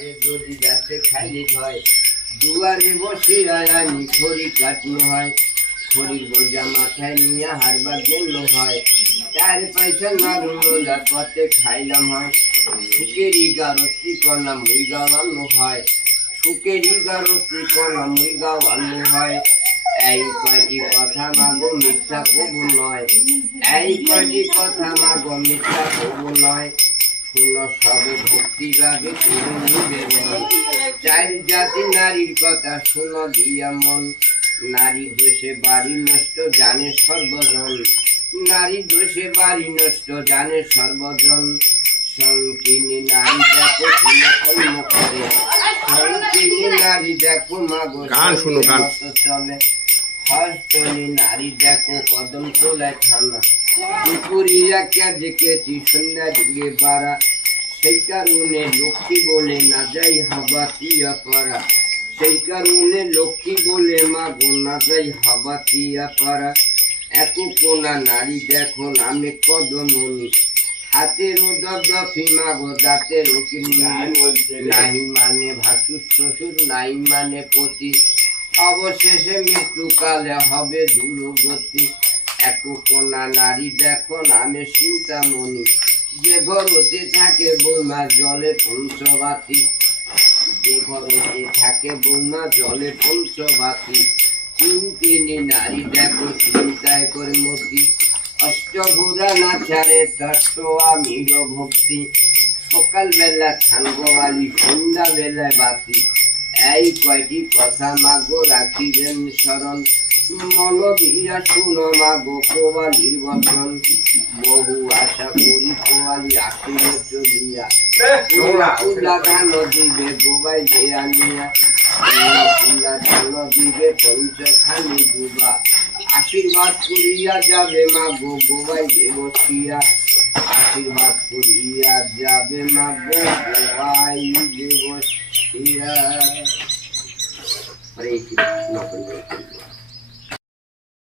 ঘরে যদি যাচ্ছে খালি হয়, দুয়ারে বসে আয়ানি খড়ি কাটনো হয়। খড়ির বোঝা মাথায় নিয়ে হারবার জন্য হয়। চার পয়সা নাড়ু নোলা পথে খাইলাম হয়। সুখেরই গারস্তি কনা মুই গাওয়ানো হয়। সুখেরই গারস্তি কনা মুই গাওয়ানো হয়। এই কয়টি কথা মাগো মিথ্যা কবু নয়। এই কয়টি কথা মাগো মিথ্যা কবু নয়। শুনো সবে ভক্তি ভাবে করে নিবে মন। চার জাতি নারীর কথা শুনো দিয়া মন। নারী দোষে বাড়ি নষ্ট জানে সর্বজন। নারী দোষে বাড়ি নষ্ট জানে সর্বজন। সংকীর্ণী নারী দেখো তুলে কর্ম করে। সংকীর্ণী নারী দেখো মাগো গান শুনো, গান। চলে। হস্তনী নারী দেখো কদম তোলায় থানা। কে দেখেছি সন্ধ্যা দিকে বাড়া সেই কারণে লক্ষ্মী বলে না যাই হাবা তিয়া পারা। সেই কারণে লক্ষ্মী বলে মা গো না যাই হাবা তিয়া পারা। এক কোনা নারী দেখো নামে কদমনি হাতের দাঁতের নাহি মানে ভাসুর শ্বশুর নাই মানে পতি। অবশেষে মৃত্যুকালে হবে দূরগতি। এক নারী দেখো নামে চিন্তামণি যে ঘরতে থাকে বৌমা, জলে পঞ্চবাতি। যে ঘরতে থাকে বৌমা, জলে পঞ্চবাতি। চিন্তিনি নারী দেখো চিন্তায় করে মতি। অষ্টভুরা না ছাড়ে তত্ত্ব আমির ভক্তি। সকালবেলা খানগোয়ালি সন্ধ্যা বেলায় বাতি। এই কয়টি কথা মাগো রাখিবেন স্মরণ মন দিয়া শুনো মাগো কোয়ালির বচন বহু আশা করি কোয়ালি আসিল চলিয়া। ফুলা ধান দিবে গোবাই যে আনিয়া। ফুলা ধান দিবে পঞ্চখানি দুবা। আশীর্বাদ করিয়া যাবে মাগো গোবাই যে বসিয়া। আশীর্বাদ করিয়া যাবে মাগো গোবাই যে বসিয়া। হরে কৃষ্ণ হরে কৃষ্ণ।